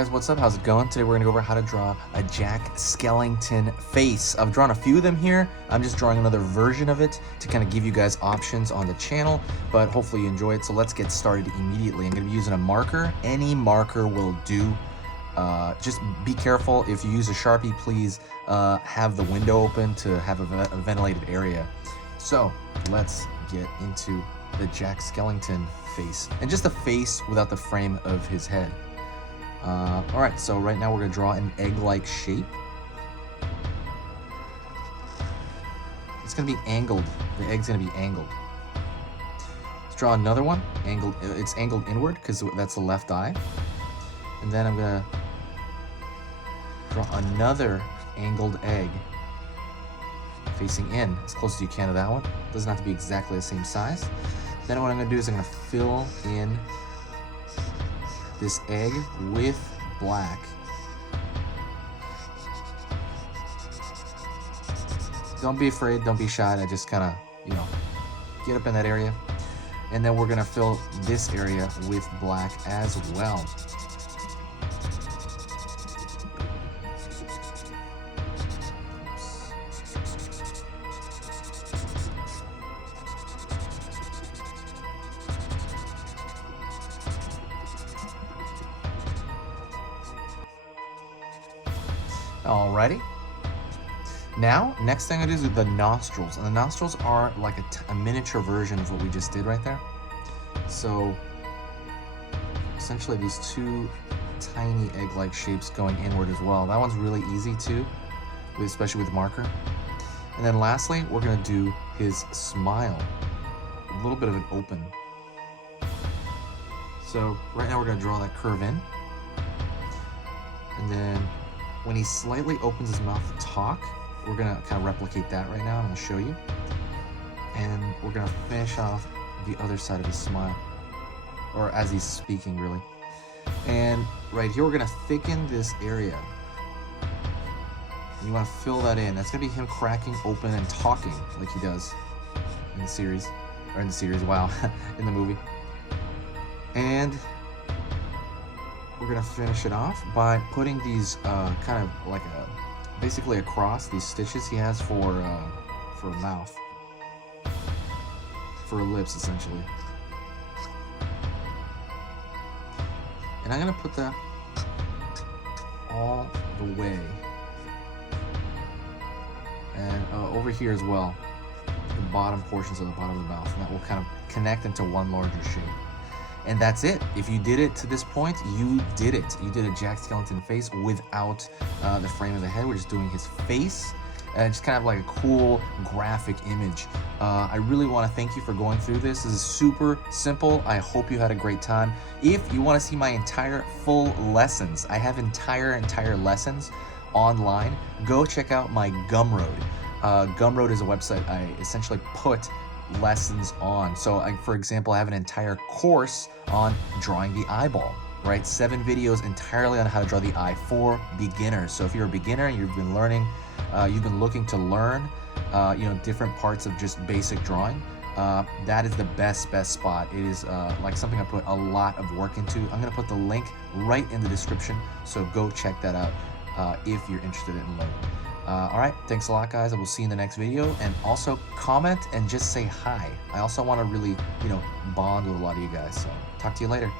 guys, what's up? How's it going? Today we're gonna go over how to draw a Jack Skellington face. I've drawn a few of them here. I'm just drawing another version of it to kind of give you guys options on the channel, but hopefully you enjoy it. So let's get started immediately. I'm gonna be using a marker. Any marker will do. Just be careful. If you use a Sharpie, please have the window open to have a ventilated area. So let's get into the Jack Skellington face, and just the face without the frame of his head. All right, so right now we're gonna draw an egg-like shape. It's gonna be angled. The egg's gonna be angled. Let's draw another one. Angled. It's angled inward because that's the left eye. And then I'm gonna draw another angled egg facing in as close as you can to that one. Doesn't have to be exactly the same size. Then what I'm gonna do is I'm gonna fill in this egg with black. Don't be afraid, don't be shy. I just kind of, get up in that area. And then we're gonna fill this area with black as well. Alrighty. Now, next thing I do is the nostrils. And the nostrils are like a miniature version of what we just did right there. So, essentially these two tiny egg-like shapes going inward as well. That one's really easy too, especially with marker. And then lastly, we're gonna do his smile. A little bit of an open. So, right now we're gonna draw that curve in. And then when he slightly opens his mouth to talk, we're gonna kind of replicate that right now, and I'll show you. And we're gonna finish off the other side of his smile, or as he's speaking, really. And right here, we're gonna thicken this area. And you wanna fill that in. That's gonna be him cracking open and talking like he does in the series, wow, in the movie. And we're gonna finish it off by putting these kind of like basically across these stitches he has for a mouth, for lips essentially. And I'm gonna put that all the way, and over here as well, the bottom portions of the bottom of the mouth, and that will kind of connect into one larger shape. And that's it. If you did it to this point, you did it. You did a Jack Skellington face without the frame of the head. We're just doing his face. Just kind of like a cool graphic image. I really want to thank you for going through this. This is super simple. I hope you had a great time. If you want to see my entire full lessons, I have entire lessons online. Go check out my Gumroad. Gumroad is a website I essentially put lessons on. So for example, I have an entire course on drawing the eyeball, right? 7 videos entirely on how to draw the eye for beginners. So if you're a beginner and you've been learning, you've been looking to learn, different parts of just basic drawing, that is the best spot. It is like something I put a lot of work into. I'm gonna put the link right in the description, so go check that out if you're interested in learning. All right, thanks a lot, guys. I will see you in the next video. And also comment and just say hi. I also want to really, bond with a lot of you guys. So talk to you later.